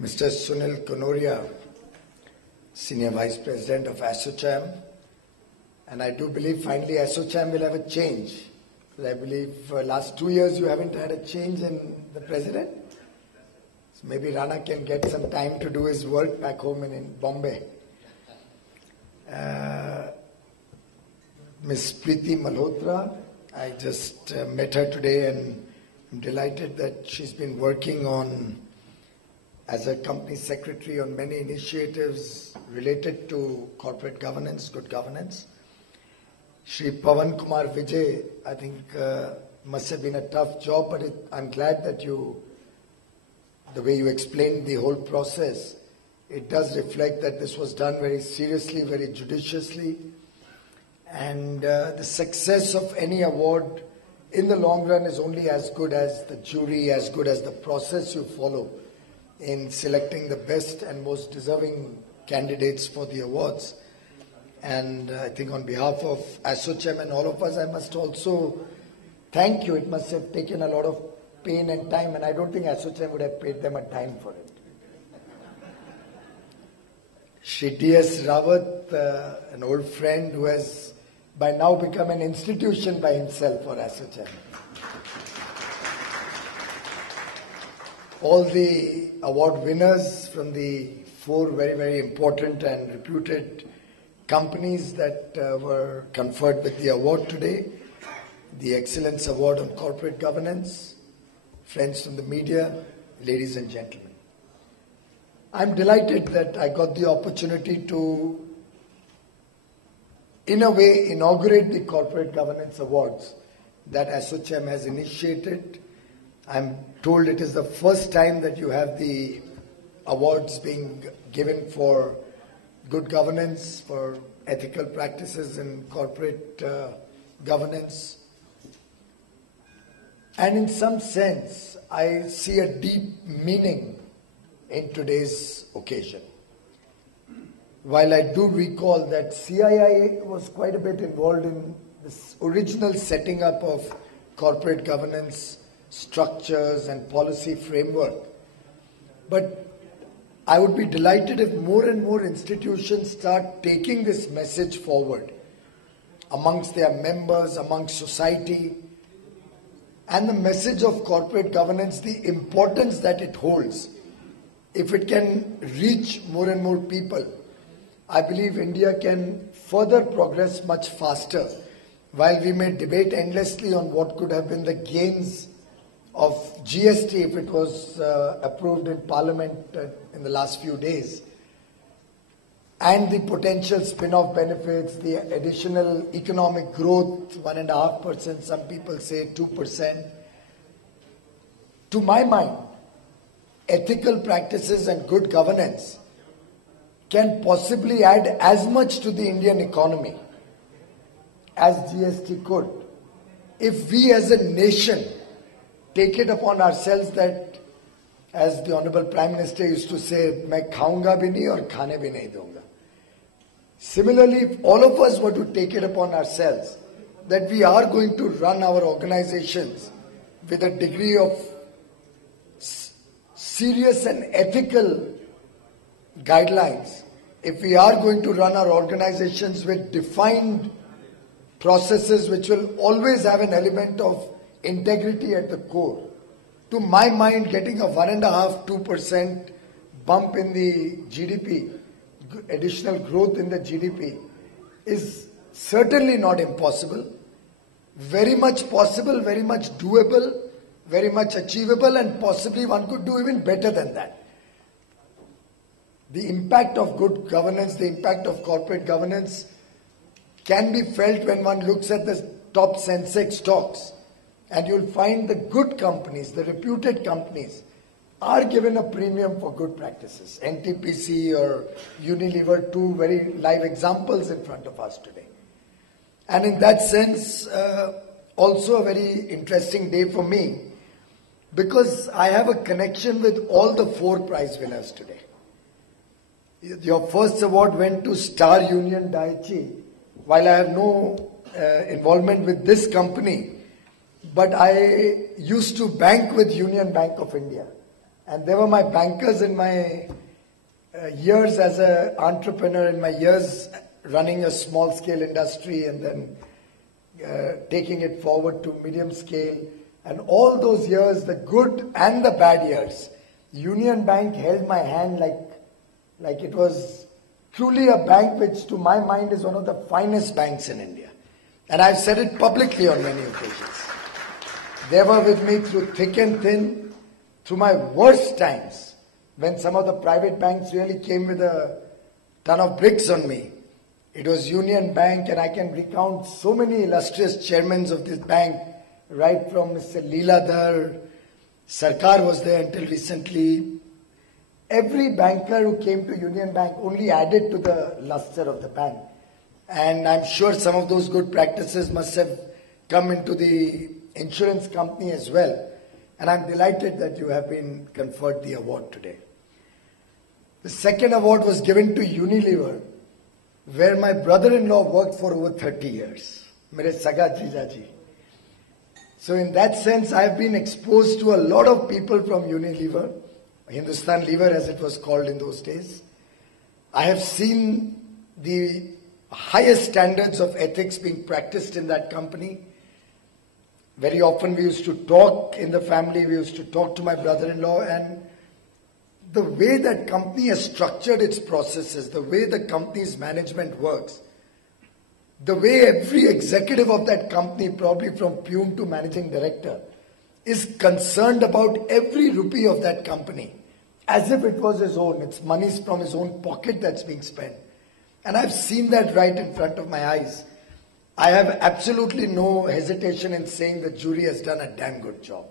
Mr. Sunil Kanoria, Senior Vice President of ASSOCHAM, and I do believe finally ASSOCHAM will have a change. I believe for last 2 years you haven't had a change in the President. So maybe Rana can get some time to do his work back home in Bombay. Ms. Preeti Malhotra, I just met her today and I'm delighted that she's been working on as a company secretary on many initiatives related to corporate governance, good governance. Shri Pawan Kumar Vijay, I think must have been a tough job, but I'm glad that the way you explained the whole process, it does reflect that this was done very seriously, very judiciously. And the success of any award in the long run is only as good as the jury, as good as the process you follow in selecting the best and most deserving candidates for the awards. And I think on behalf of ASSOCHAM and all of us, I must also thank you. It must have taken a lot of pain and time, and I don't think ASSOCHAM would have paid them a dime for it. Shri D.S. Rawat, an old friend who has by now become an institution by himself for ASSOCHAM. All the award winners from the 4 very, very important and reputed companies that were conferred with the award today, the Excellence Award on Corporate Governance, friends from the media, ladies and gentlemen. I'm delighted that I got the opportunity to, in a way, inaugurate the Corporate Governance Awards that ASSOCHAM has initiated. I'm told it is the first time that you have the awards being given for good governance, for ethical practices in corporate governance. And in some sense, I see a deep meaning in today's occasion. While I do recall that CII was quite a bit involved in this original setting up of corporate governance structures and policy framework, but I would be delighted if more and more institutions start taking this message forward amongst their members, amongst society, and the message of corporate governance, the importance that it holds. If it can reach more and more people, I believe India can further progress much faster. While we may debate endlessly on what could have been the gains of GST if it was approved in Parliament in the last few days, and the potential spin-off benefits, the additional economic growth, 1.5%, some people say 2%. To my mind, ethical practices and good governance can possibly add as much to the Indian economy as GST could. If we as a nation take it upon ourselves that, as the Honorable Prime Minister used to say, "Main khaunga bhi nahi aur khane bhi nahi dunga." Similarly, if all of us were to take it upon ourselves that we are going to run our organizations with a degree of serious and ethical guidelines, if we are going to run our organizations with defined processes which will always have an element of integrity at the core, to my mind, getting a 1.5–2% bump in the GDP, additional growth in the GDP, is certainly not impossible, very much possible, very much doable, very much achievable, and possibly one could do even better than that. The impact of good governance, the impact of corporate governance can be felt when one looks at the top Sensex stocks. And you'll find the good companies, the reputed companies, are given a premium for good practices. NTPC or Unilever, 2 very live examples in front of us today. And in that sense, also a very interesting day for me, because I have a connection with all the 4 prize winners today. Your first award went to Star Union Daiichi. While I have no involvement with this company, but I used to bank with Union Bank of India. And they were my bankers in my years as an entrepreneur, in my years running a small scale industry and then taking it forward to medium scale. And all those years, the good and the bad years, Union Bank held my hand like it was truly a bank which to my mind is one of the finest banks in India. And I've said it publicly on many occasions. They were with me through thick and thin, through my worst times, when some of the private banks really came with a ton of bricks on me. It was Union Bank, and I can recount so many illustrious chairmen of this bank, right from Mr. Leeladhar, Sarkar was there until recently. Every banker who came to Union Bank only added to the luster of the bank. And I'm sure some of those good practices must have come into the insurance company as well. And I'm delighted that you have been conferred the award today. The second award was given to Unilever, where my brother-in-law worked for over 30 years. Mere Saga Jijaji. So in that sense, I've been exposed to a lot of people from Unilever, Hindustan Lever as it was called in those days. I have seen the highest standards of ethics being practiced in that company. Very often we used to talk in the family, we used to talk to my brother-in-law, and the way that company has structured its processes, the way the company's management works, the way every executive of that company, probably from Pune to managing director, is concerned about every rupee of that company as if it was his own. It's money from his own pocket that's being spent. And I've seen that right in front of my eyes. I have absolutely no hesitation in saying the jury has done a damn good job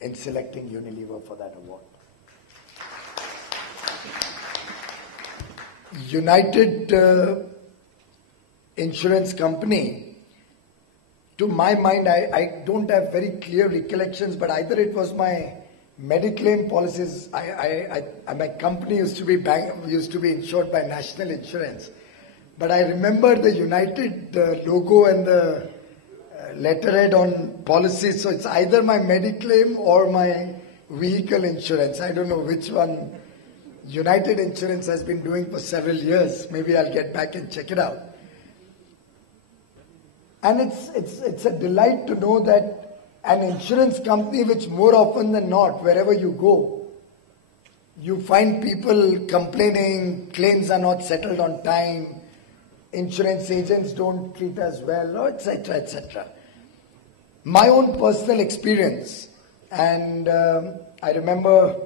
in selecting Unilever for that award. United Insurance Company, to my mind, I don't have very clear recollections, but either it was my Mediclaim policies. My company used to be insured by National Insurance, but I remember the United logo and the letterhead on policies. So it's either my Mediclaim or my vehicle insurance. I don't know which one. United Insurance has been doing for several years. Maybe I'll get back and check it out. And it's a delight to know that an insurance company which more often than not, wherever you go, you find people complaining, claims are not settled on time, insurance agents don't treat us well, etc., etc. My own personal experience, and I remember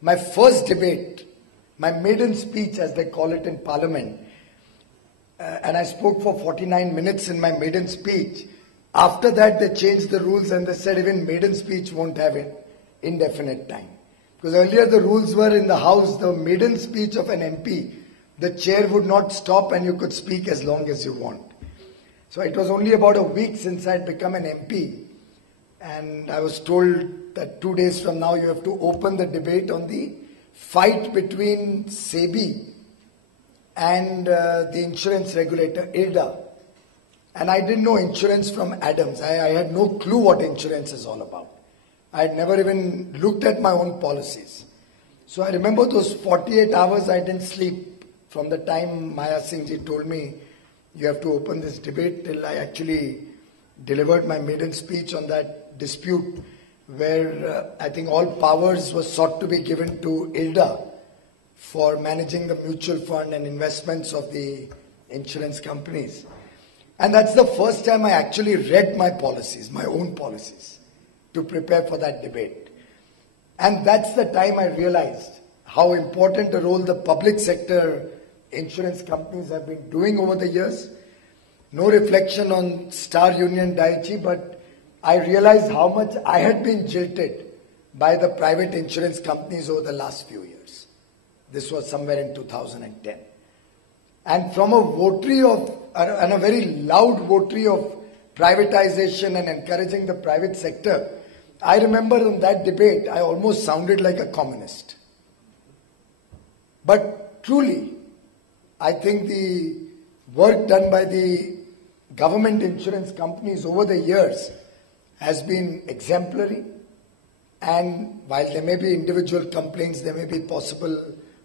my first debate, my maiden speech as they call it in Parliament, and I spoke for 49 minutes in my maiden speech. After that, they changed the rules and they said even maiden speech won't have indefinite time. Because earlier the rules were in the House, the maiden speech of an MP, the chair would not stop and you could speak as long as you want. So it was only about a week since I had become an MP. And I was told that 2 days from now you have to open the debate on the fight between SEBI and the insurance regulator, IRDA. And I didn't know insurance from Adams. I had no clue what insurance is all about. I had never even looked at my own policies. So I remember those 48 hours I didn't sleep from the time Maya Singh ji told me you have to open this debate till I actually delivered my maiden speech on that dispute where I think all powers were sought to be given to IRDA for managing the mutual fund and investments of the insurance companies. And that's the first time I actually read my policies, my own policies, to prepare for that debate. And that's the time I realized how important a role the public sector insurance companies have been doing over the years. No reflection on Star Union Daiichi, but I realized how much I had been jilted by the private insurance companies over the last few years. This was somewhere in 2010. And from a votary of, and a very loud votary of privatization and encouraging the private sector, I remember in that debate, I almost sounded like a communist. But truly, I think the work done by the government insurance companies over the years has been exemplary. And while there may be individual complaints, there may be possible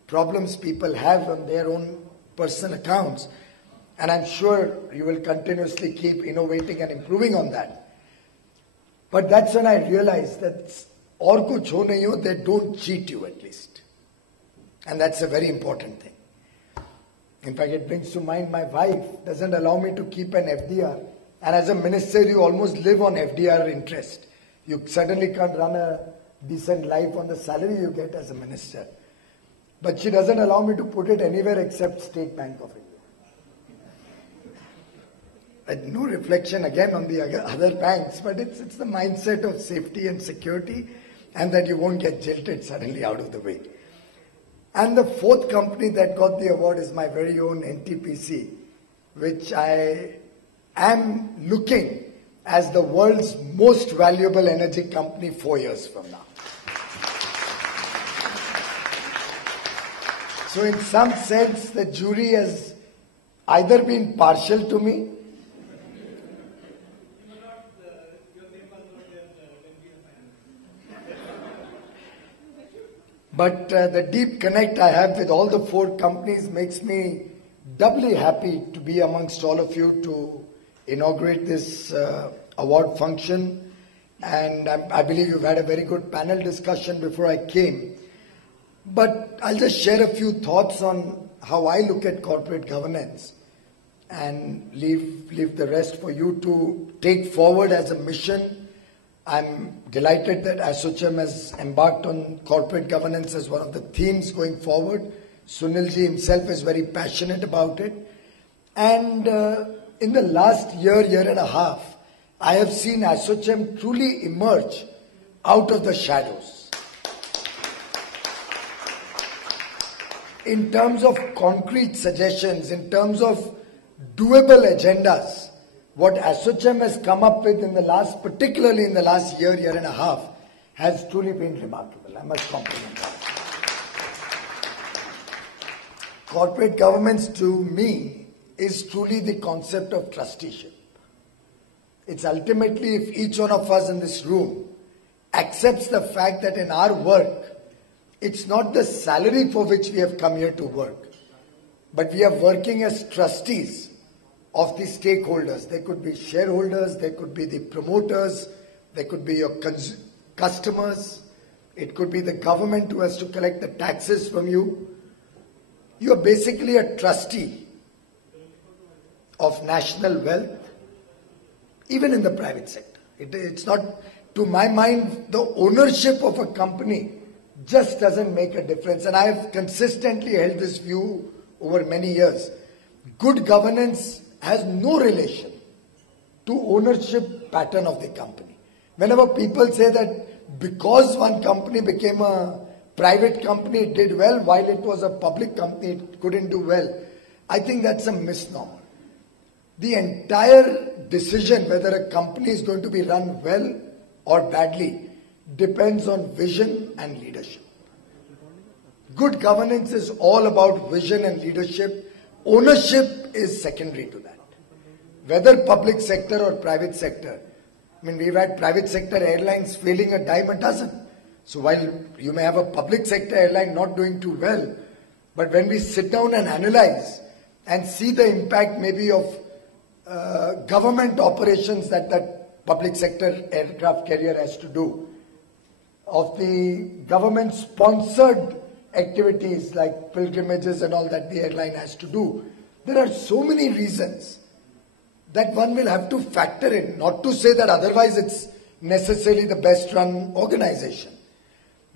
problems people have on their own personal accounts. And I'm sure you will continuously keep innovating and improving on that. But that's when I realized that aur kuch ho nahi ho, they don't cheat you at least. And that's a very important thing. In fact, it brings to mind my wife doesn't allow me to keep an FDR. And as a minister, you almost live on FDR interest. You certainly can't run a decent life on the salary you get as a minister. But she doesn't allow me to put it anywhere except State Bank of India. And no reflection again on the other banks, but it's the mindset of safety and security, and that you won't get jilted suddenly out of the way. And the fourth company that got the award is my very own NTPC, which I am looking as the world's most valuable energy company 4 years from now. So in some sense, the jury has either been partial to me, but the deep connect I have with all the four companies makes me doubly happy to be amongst all of you to inaugurate this award function. And I believe you've had a very good panel discussion before I came. But I'll just share a few thoughts on how I look at corporate governance and leave the rest for you to take forward as a mission. I'm delighted that ASSOCHAM has embarked on corporate governance as one of the themes going forward. Sunilji himself is very passionate about it. And in the last year and a half, I have seen ASSOCHAM truly emerge out of the shadows. In terms of concrete suggestions, in terms of doable agendas, what ASSOCHAM has come up with particularly in the last year and a half, has truly been remarkable. I must compliment that. Corporate governance to me is truly the concept of trusteeship. It's ultimately if each one of us in this room accepts the fact that in our work, it's not the salary for which we have come here to work, but we are working as trustees of the stakeholders. They could be shareholders, they could be the promoters, they could be your customers, it could be the government who has to collect the taxes from you. You are basically a trustee of national wealth, even in the private sector. It's not, to my mind, the ownership of a company just doesn't make a difference. And I have consistently held this view over many years. Good governance has no relation to ownership pattern of the company. Whenever people say that because one company became a private company, it did well, while it was a public company, it couldn't do well, I think that's a misnomer. The entire decision whether a company is going to be run well or badly depends on vision and leadership. Good governance is all about vision and leadership. Ownership is secondary to that. Whether public sector or private sector. I mean, we've had private sector airlines failing a dime a dozen. So while you may have a public sector airline not doing too well, but when we sit down and analyze and see the impact maybe of government operations that public sector aircraft carrier has to do, of the government sponsored activities like pilgrimages and all that the airline has to do, there are so many reasons that one will have to factor in, not to say that otherwise it's necessarily the best run organization.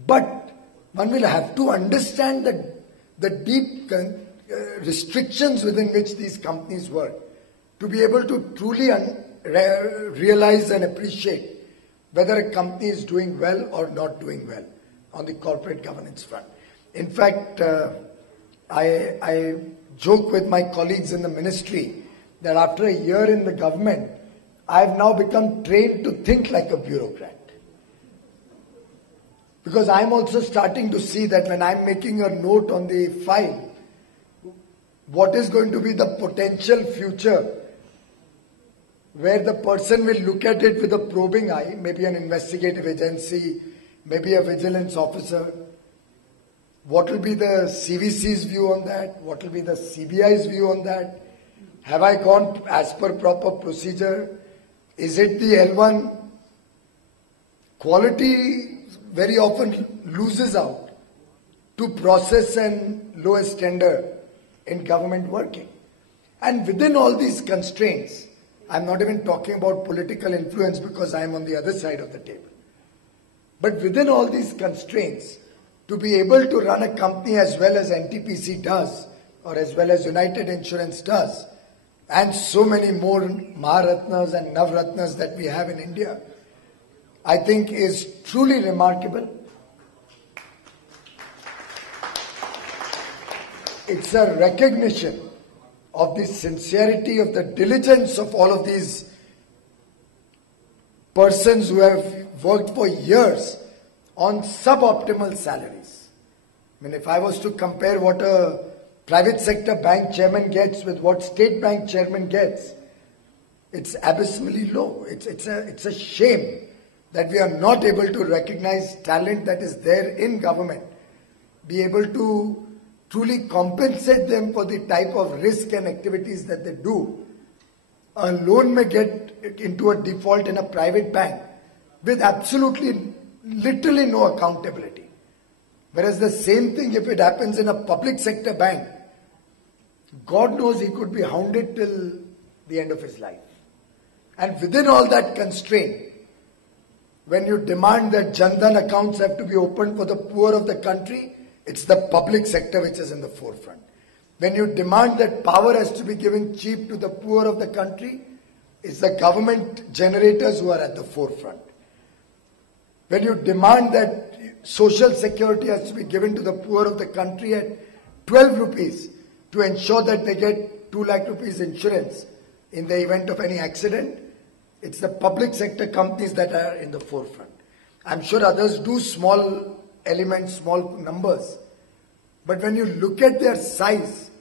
But one will have to understand the deep restrictions within which these companies work to be able to truly realize and appreciate whether a company is doing well or not doing well on the corporate governance front. In fact, I joke with my colleagues in the ministry that after a year in the government, I have now become trained to think like a bureaucrat. Because I'm also starting to see that when I'm making a note on the file, what is going to be the potential future where the person will look at it with a probing eye, maybe an investigative agency maybe a vigilance officer. What will be the CVC's view on that? What will be the CBI's view on that? Have I gone as per proper procedure? Is it the L1? Quality very often loses out to process and lowest standard in government working. And within all these constraints, I'm not even talking about political influence because I'm on the other side of the table. But within all these constraints, to be able to run a company as well as NTPC does, or as well as United Insurance does, and so many more Maharatnas and Navratnas that we have in India, I think is truly remarkable. It's a recognition of the sincerity, of the diligence of all of these persons who have worked for years on suboptimal salaries. I mean, if I was to compare what a private sector bank chairman gets with what state bank chairman gets, it's abysmally low. It's a shame that we are not able to recognize talent that is there in government, be able to truly compensate them for the type of risk and activities that they do. A loan may get into a default in a private bank with absolutely, literally no accountability. Whereas the same thing, if it happens in a public sector bank, God knows he could be hounded till the end of his life. And within all that constraint, when you demand that Jan Dhan accounts have to be opened for the poor of the country, it's the public sector which is in the forefront. When you demand that power has to be given cheap to the poor of the country, it's the government generators who are at the forefront. When you demand that social security has to be given to the poor of the country at 12 rupees to ensure that they get 2 lakh rupees insurance in the event of any accident, it's the public sector companies that are in the forefront. I'm sure others do small elements, small numbers. But when you look at their size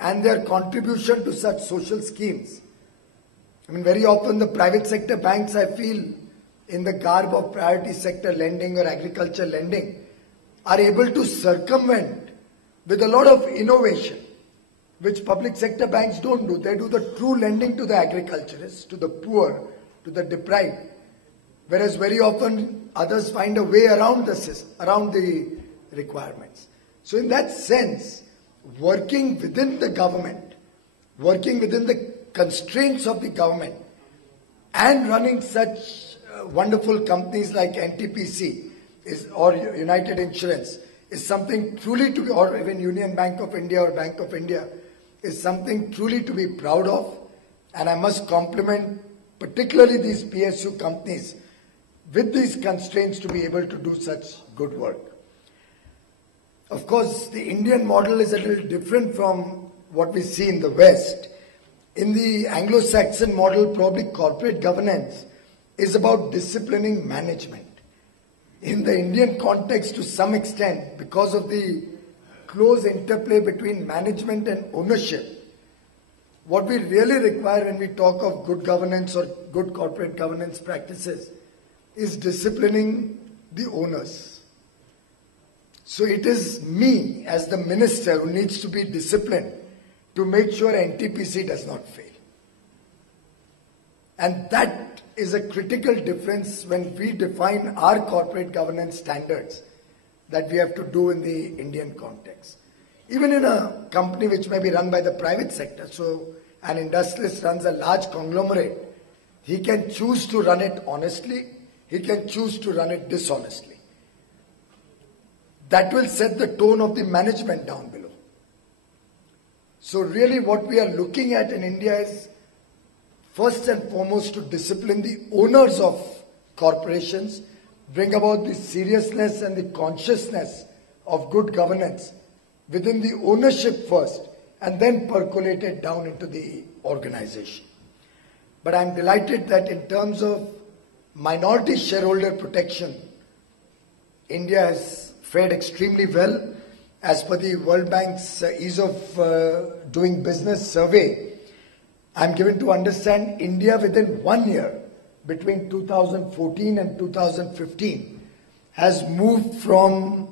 and their contribution to such social schemes, I mean, very often the private sector banks, I feel, in the garb of priority sector lending or agriculture lending, are able to circumvent with a lot of innovation, which public sector banks don't do. They do the true lending to the agriculturists, to the poor, to the deprived. Whereas very often others find a way around the system, around the requirements. So in that sense, working within the government, working within the constraints of the government, and running such wonderful companies like NTPC or United Insurance is something truly to be, or even Union Bank of India or Bank of India, is something truly to be proud of. And I must compliment particularly these PSU companies with these constraints to be able to do such good work. Of course, the Indian model is a little different from what we see in the West. In the Anglo-Saxon model, probably corporate governance is about disciplining management. In the Indian context, to some extent, because of the close interplay between management and ownership, what we really require when we talk of good governance or good corporate governance practices is disciplining the owners. So it is me as the minister who needs to be disciplined to make sure NTPC does not fail. And that is a critical difference when we define our corporate governance standards that we have to do in the Indian context. Even in a company which may be run by the private sector, so an industrialist runs a large conglomerate, he can choose to run it honestly, he can choose to run it dishonestly. That will set the tone of the management down below. So really what we are looking at in India is first and foremost to discipline the owners of corporations, bring about the seriousness and the consciousness of good governance within the ownership first, and then percolate it down into the organization. But I'm delighted that in terms of minority shareholder protection, India has fared extremely well. As per the World Bank's ease of doing business survey, I'm given to understand India within 1 year, between 2014 and 2015, has moved from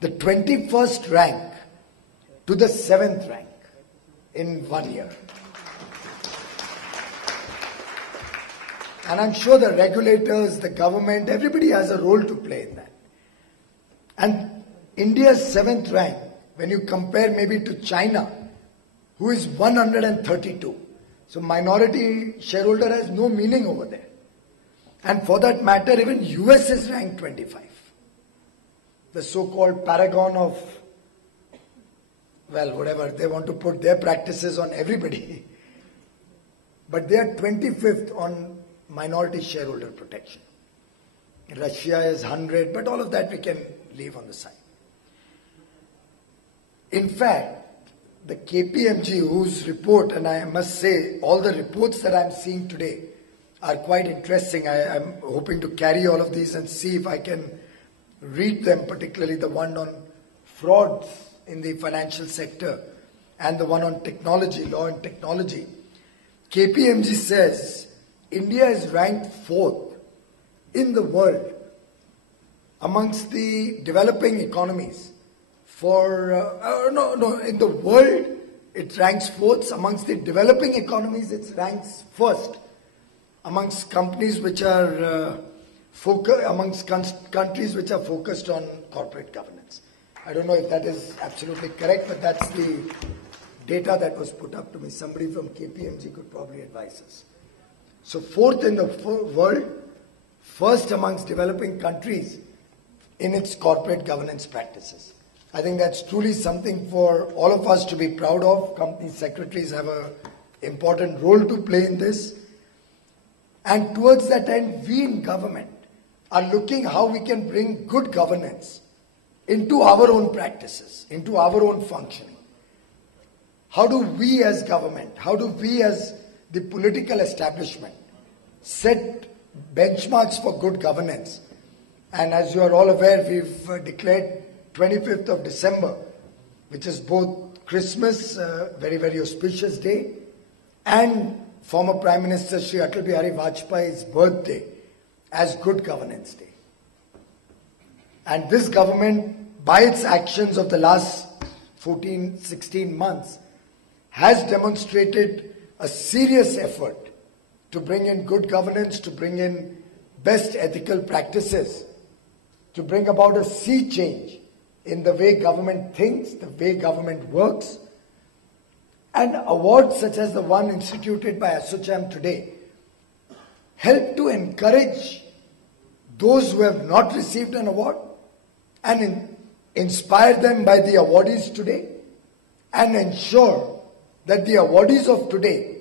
the 21st rank to the 7th rank in 1 year. And I'm sure the regulators, the government, everybody has a role to play in that. And India's 7th rank, when you compare maybe to China, who is 132. So minority shareholder has no meaning over there. And for that matter, even US is ranked 25. The so-called paragon of, well, whatever, they want to put their practices on everybody. But they are 25th on minority shareholder protection. Russia is 100, but all of that we can leave on the side. In fact, the KPMG, whose report, and I must say, all the reports that I'm seeing today are quite interesting. I'm hoping to carry all of these and see if I can read them, particularly the one on frauds in the financial sector and the one on technology, law and technology. KPMG says India is ranked 4th in the world amongst the developing economies. In the world it ranks 4th. Amongst the developing economies it ranks 1st. Amongst companies which are amongst countries which are focused on corporate governance. I don't know if that is absolutely correct, but that's the data that was put up to me. Somebody from KPMG could probably advise us. So 4th in the world, 1st amongst developing countries in its corporate governance practices. I think that's truly something for all of us to be proud of. Company secretaries have an important role to play in this. And towards that end, we in government are looking how we can bring good governance into our own practices, into our own functioning. How do we as government, how do we as the political establishment set benchmarks for good governance? And as you are all aware, we've declared 25th of December, which is both Christmas, very, very auspicious day, and former Prime Minister Shri Atal Bihari Vajpayee's birthday as Good Governance Day. And this government, by its actions of the last 16 months, has demonstrated a serious effort to bring in good governance, to bring in best ethical practices, to bring about a sea change in the way government thinks, the way government works. And awards such as the one instituted by ASSOCHAM today help to encourage those who have not received an award and inspire them by the awardees today and ensure that the awardees of today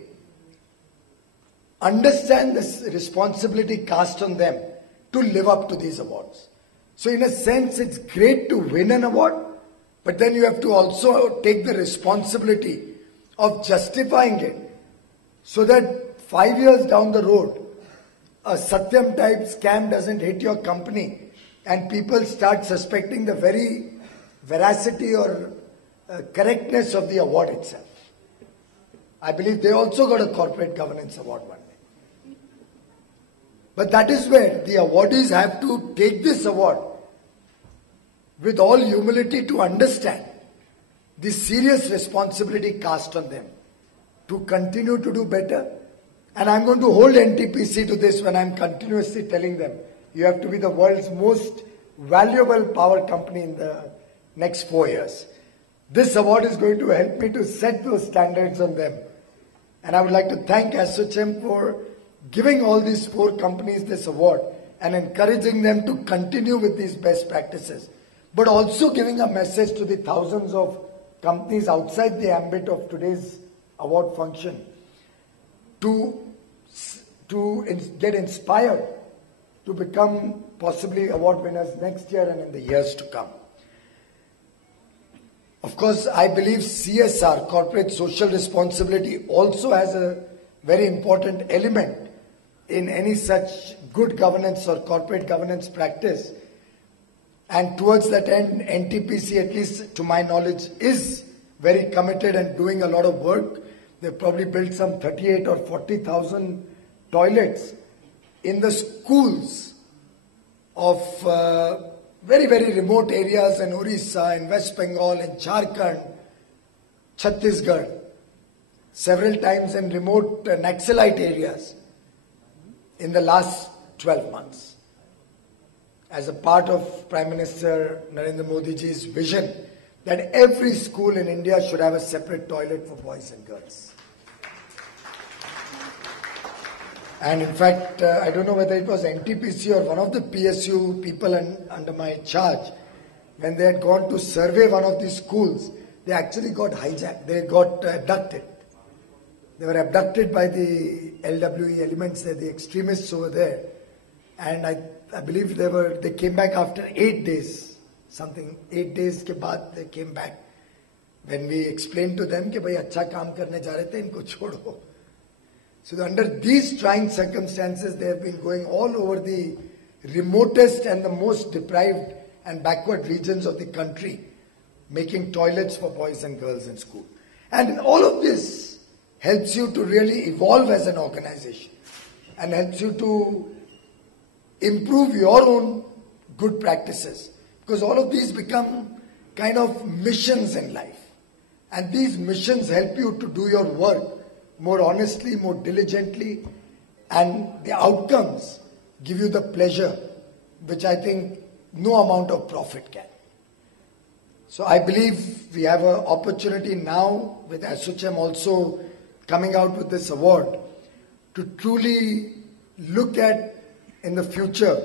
understand this responsibility cast on them to live up to these awards. So in a sense, it's great to win an award, but then you have to also take the responsibility of justifying it so that 5 years down the road, a Satyam type scam doesn't hit your company and people start suspecting the very veracity or correctness of the award itself. I believe they also got a corporate governance award one day. But that is where the awardees have to take this award with all humility to understand the serious responsibility cast on them to continue to do better. And I'm going to hold NTPC to this when I'm continuously telling them, you have to be the world's most valuable power company in the next 4 years. This award is going to help me to set those standards on them. And I would like to thank ASSOCHAM for giving all these 4 companies this award and encouraging them to continue with these best practices, but also giving a message to the thousands of companies outside the ambit of today's award function to get inspired to become possibly award winners next year and in the years to come. Of course, I believe CSR, corporate social responsibility, also has a very important element in any such good governance or corporate governance practice. And towards that end, NTPC, at least to my knowledge, is very committed and doing a lot of work. They've probably built some 38 or 40,000 toilets in the schools of very, very remote areas in Orissa, in West Bengal, in Jharkhand, Chhattisgarh, several times in remote Naxalite areas in the last 12 months. As a part of Prime Minister Narendra Modi ji's vision that every school in India should have a separate toilet for boys and girls. And in fact, I don't know whether it was NTPC or one of the PSU people under my charge, when they had gone to survey one of these schools, they actually got hijacked, they got abducted. They were abducted by the LWE elements, the extremists over there. And I believe they came back after 8 days, 8 days ke baad they came back. When we explained to them कि भाई अच्छा काम करने जा रहे थे, इनको छोड़ो. So under these trying circumstances, they have been going all over the remotest and the most deprived and backward regions of the country, making toilets for boys and girls in school. And all of this helps you to really evolve as an organization and helps you to improve your own good practices, because all of these become kind of missions in life. And these missions help you to do your work more honestly, more diligently, and the outcomes give you the pleasure which I think no amount of profit can. So I believe we have an opportunity now with ASSOCHAM also coming out with this award to truly look at in the future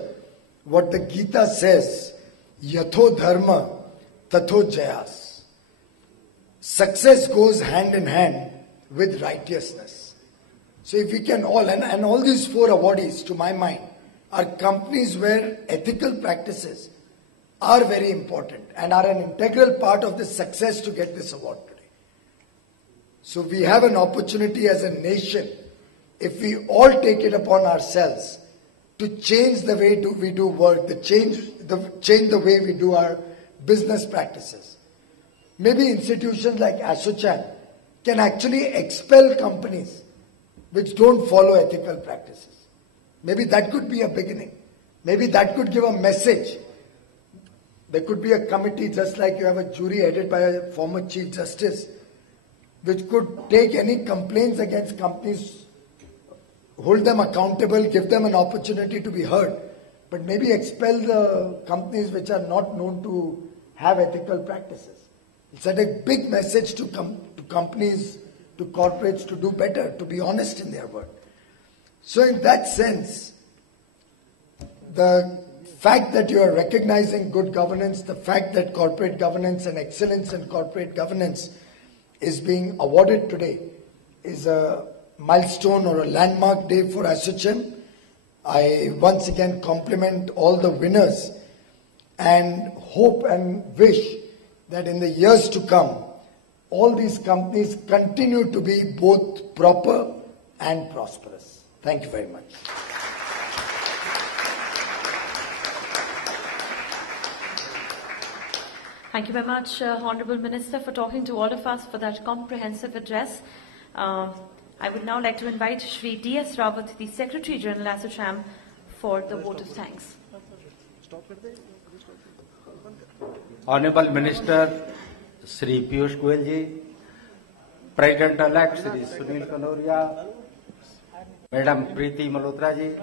what the Gita says, Yatho Dharma Tatho Jayas. Success goes hand in hand with righteousness. So if we can all, and all these 4 awardees to my mind are companies where ethical practices are very important and are an integral part of the success to get this award today. So we have an opportunity as a nation, if we all take it upon ourselves to change the way we do work, change the way we do our business practices. Maybe institutions like ASSOCHAM can actually expel companies which don't follow ethical practices. Maybe that could be a beginning. Maybe that could give a message. There could be a committee, just like you have a jury headed by a former Chief Justice, which could take any complaints against companies, hold them accountable, give them an opportunity to be heard, but maybe expel the companies which are not known to have ethical practices. It's a big message to companies, to corporates to do better, to be honest in their work. So in that sense, the fact that you are recognizing good governance, the fact that corporate governance and excellence in corporate governance is being awarded today is a milestone or a landmark day for ASSOCHAM. I once again compliment all the winners and hope and wish that in the years to come, all these companies continue to be both proper and prosperous. Thank you very much. Thank you very much, Honorable Minister, for talking to all of us for that comprehensive address. I would now like to invite Shri D.S. Rawat, the Secretary General ASSOCHAM, for the vote of thanks. Honorable Minister Shri Piyush Goyal ji, President-elect Shri Sunil Kanoria, Madam Preeti Malhotra ji,